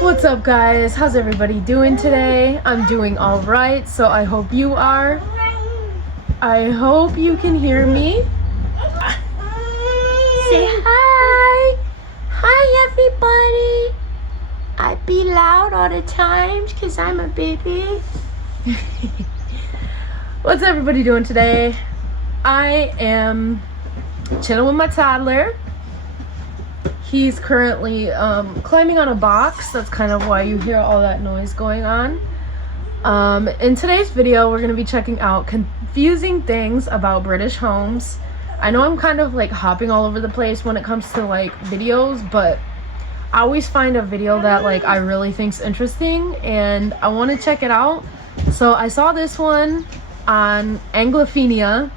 What's up, guys? How's everybody doing today? I'm doing all right, so I hope you are. I hope you can hear me. Say hi. Hi, everybody. I be loud all the time because I'm a baby. What's everybody doing today? I am chilling with my toddler. He's currently climbing on a box. That's kind of why you hear all that noise going on. In today's video, we're going to be checking out confusing things about British homes. I know I'm kind of like hopping all over the place when it comes to like videos, but I always find a video that like I really think's interesting and I want to check it out. So I saw this one on Anglophenia,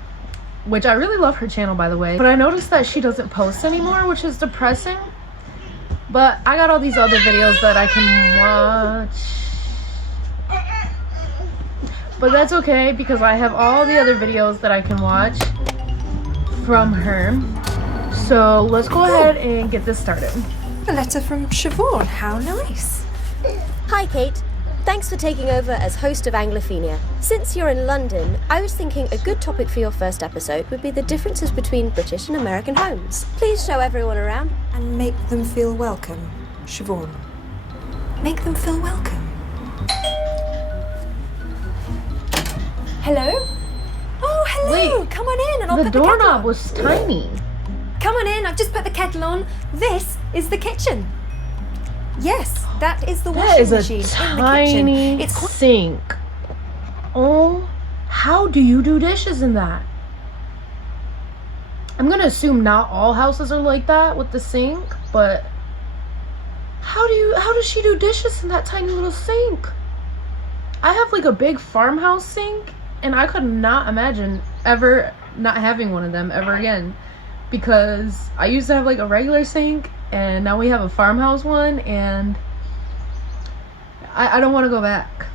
which I really love her channel, by the way, but I noticed that she doesn't post anymore, which is depressing. But I got all these other videos that I can watch, but that's okay because I have all the other videos that I can watch from her. So let's go ahead and get this started. A letter from Siobhan, how nice. Hi Kate, thanks for taking over as host of Anglophenia. Since you're in London, I was thinking a good topic for your first episode would be the differences between British and American homes. Please show everyone around. And make them feel welcome, Siobhan. Make them feel welcome. Hello? Oh, hello! Wait, come on in and I'll The put the kettle doorknob on. was tiny. Come on in, I've just put the kettle on. This is the kitchen. Yes, that is the That washing is a machine in the kitchen. tiny It's quite sink. Oh, how do you do dishes in that? I'm gonna assume not all houses are like that with the sink, but how does she do dishes in that tiny little sink? I have like a big farmhouse sink and I could not imagine ever not having one of them ever again, because I used to have like a regular sink and now we have a farmhouse one and I don't want to go back.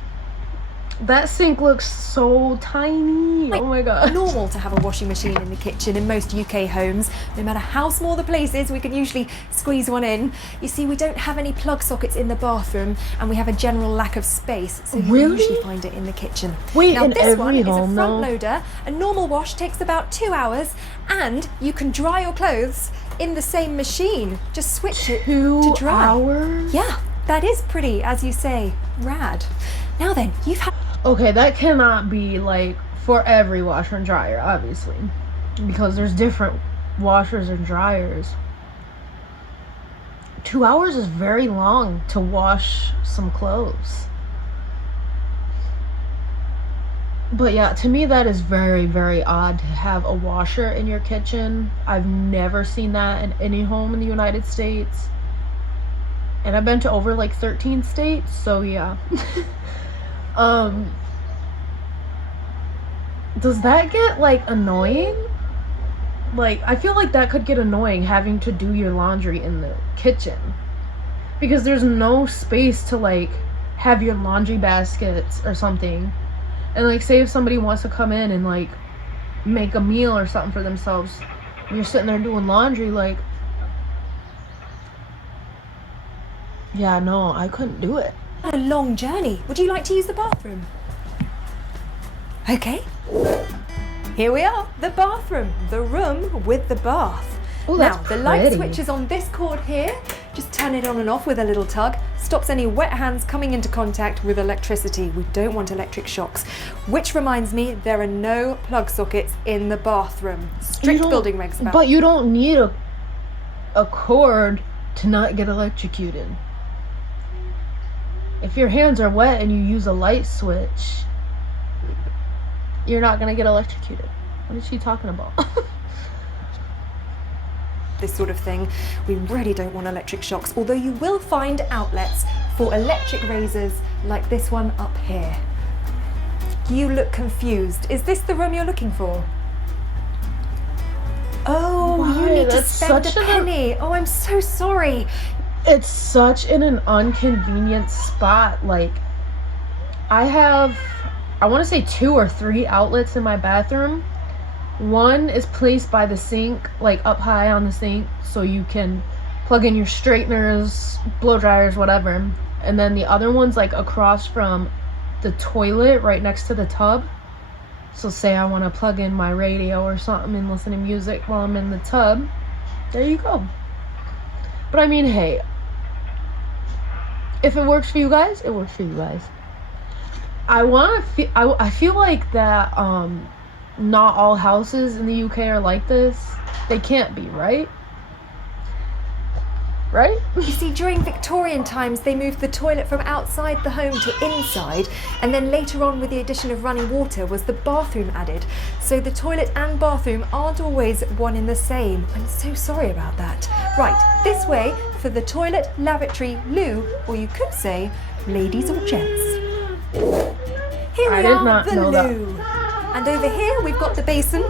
That sink looks so tiny. Oh my god. normal to have a washing machine in the kitchen in most UK homes. No matter how small the place is, we can usually squeeze one in. You see, we don't have any plug sockets in the bathroom and we have a general lack of space, so you Really? usually find it in the kitchen. Wait, now in this one every is a home, front though? loader. A normal wash takes about 2 hours and you can dry your clothes in the same machine. Just switch it to 2 dry. hours? Yeah, that is pretty, as you say, rad. Now then, you've had Okay, that cannot be like for every washer and dryer, obviously, because there's different washers and dryers. 2 hours is very long to wash some clothes. But yeah, to me that is very, very odd to have a washer in your kitchen. I've never seen that in any home in the United States. And I've been to over like 13 states, so yeah. Does that get like annoying? Like, I feel like that could get annoying having to do your laundry in the kitchen, because there's no space to like have your laundry baskets or something. And like, say if somebody wants to come in and like make a meal or something for themselves, and you're sitting there doing laundry, like, yeah, no, I couldn't do it. a long journey. Would you like to use the bathroom? Okay. Here we are, the bathroom, the room with the bath. Oh, now, that's the light pretty. switch is on this cord here. Just turn it on and off with a little tug. Stops any wet hands coming into contact with electricity. We don't want electric shocks. Which reminds me, there are no plug sockets in the bathroom. You Strict don't- building regs about But you don't need a cord to not get electrocuted. If your hands are wet and you use a light switch, you're not gonna get electrocuted. What is she talking about? this sort of thing. We really don't want electric shocks, although you will find outlets for electric razors like this one up here. You look confused. Is this the room you're looking for? Oh, you Why? need to That's spend a such an- penny. Oh, I'm so sorry. It's such an inconvenient spot. Like, I have, I want to say 2 or 3 outlets in my bathroom. One is placed by the sink, like up high on the sink, so you can plug in your straighteners, blow dryers, whatever. and then the other one's like across from the toilet right next to the tub. So say I want to plug in my radio or something and listen to music while I'm in the tub, there you go. But I mean, hey, if it works for you guys, it works for you guys. I feel like that not all houses in the UK are like this. They can't be, right? Right? You see, during Victorian times, they moved the toilet from outside the home to inside, and then later on, with the addition of running water, was the bathroom added. So the toilet and bathroom aren't always one in the same. I'm so sorry about that. Right, this way for the toilet, lavatory, loo, or you could say ladies or gents. Here we are, the loo. And over here, we've got the basin.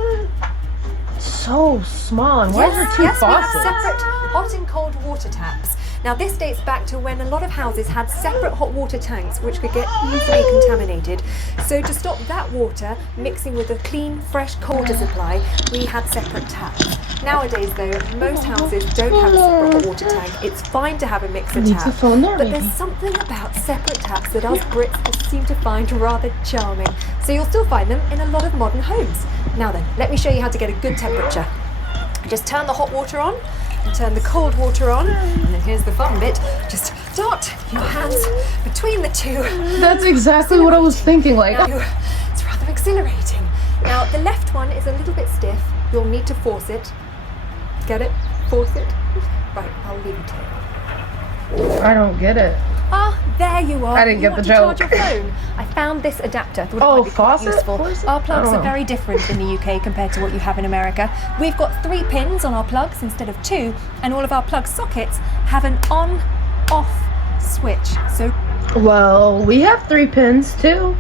So small, and why is there two Yes, we have faucets? separate hot and cold water taps. Now this dates back to when a lot of houses had separate hot water tanks which could get easily contaminated. So to stop that water mixing with a clean, fresh cold water supply, we had separate taps. Nowadays though, most houses don't have a separate hot water tank. It's fine to have a mixer Needs tap. a phone there, But maybe. there's something about separate taps that us Brits just seem to find rather charming. So you'll still find them in a lot of modern homes. Now then, let me show you how to get a good temperature. Just turn the hot water on and turn the cold water on, and then here's the fun bit. Just dot your hands between the two. That's exactly what I was thinking. Like, It's rather exhilarating. Now the left one is a little bit stiff. You'll need to force it. Get it? Force it. Right, I'll leave it here. I don't get it. Ah, there you are. I didn't get the You want to joke. charge your phone? I found this adapter. Thought it Oh, might be quite faucet? useful. Faucet? Our I plugs don't are know. very different in the UK compared to what you have in America. We've got 3 pins on our plugs instead of 2, and all of our plug sockets have an on-off switch. So Well, we have 3 pins too.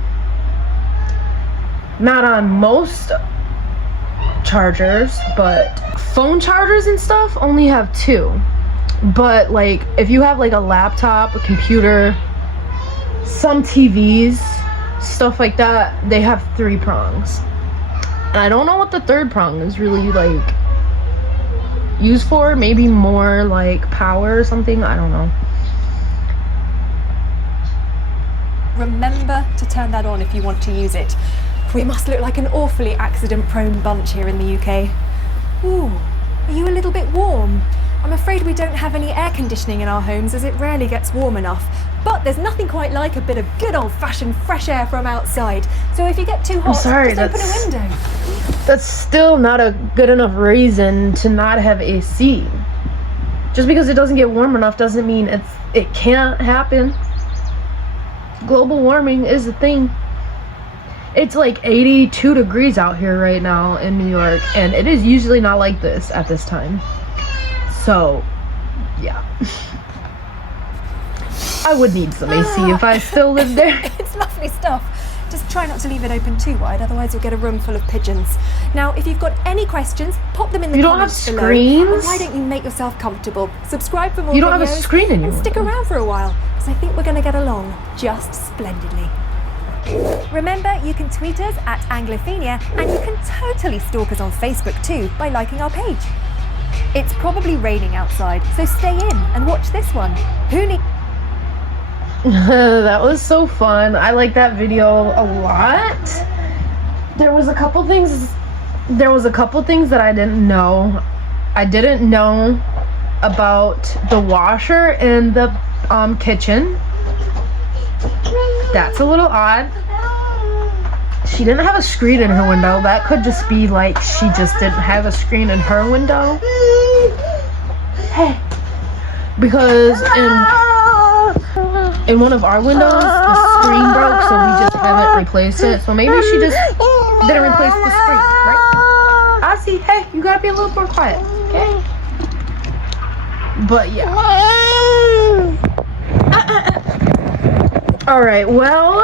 Not on most chargers, but phone chargers and stuff only have 2. But like, if you have like a laptop, a computer, some TVs, stuff like that, they have 3 prongs. And I don't know what the 3rd prong is really like used for. Maybe more like power or something. I don't know. remember to turn that on if you want to use it. We must look like an awfully accident-prone bunch here in the UK. Ooh, are you a little bit warm? I'm afraid we don't have any air conditioning in our homes as it rarely gets warm enough. But there's nothing quite like a bit of good old-fashioned fresh air from outside. So if you get too hot, sorry, just open a window. That's still not a good enough reason to not have AC. Just because it doesn't get warm enough doesn't mean it can't happen. Global warming is a thing. It's like 82 degrees out here right now in New York, and it is usually not like this at this time. So, yeah. I would need some AC if I still lived there. It's lovely stuff. Just try not to leave it open too wide, otherwise you'll get a room full of pigeons. Now, if you've got any questions, pop them in the You don't have comments below. screens? And why don't you make yourself comfortable? Subscribe for more You don't have a videos screen in your and stick window. around for a while, because I think we're going to get along just splendidly. Remember, you can tweet us at Anglophenia, and you can totally stalk us on Facebook too by liking our page. It's probably raining outside, so stay in and watch this one. Who needs... That was so fun. I like that video a lot. There was a couple things that I didn't know. I didn't know about the washer in the kitchen. That's a little odd. She didn't have a screen in her window. That could just be like she just didn't have a screen in her window. Hey. Because in one of our windows, the screen broke, so we just haven't replaced it. So maybe she just didn't replace the screen, right? I see. Hey, you gotta be a little more quiet, okay? But yeah. All right. Well,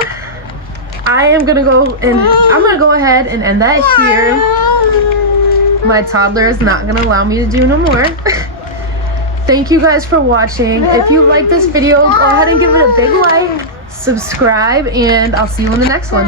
I'm gonna go ahead and end that here. My toddler is not gonna allow me to do no more. Thank you guys for watching. If you like this video, go ahead and give it a big like, subscribe, and I'll see you in the next one.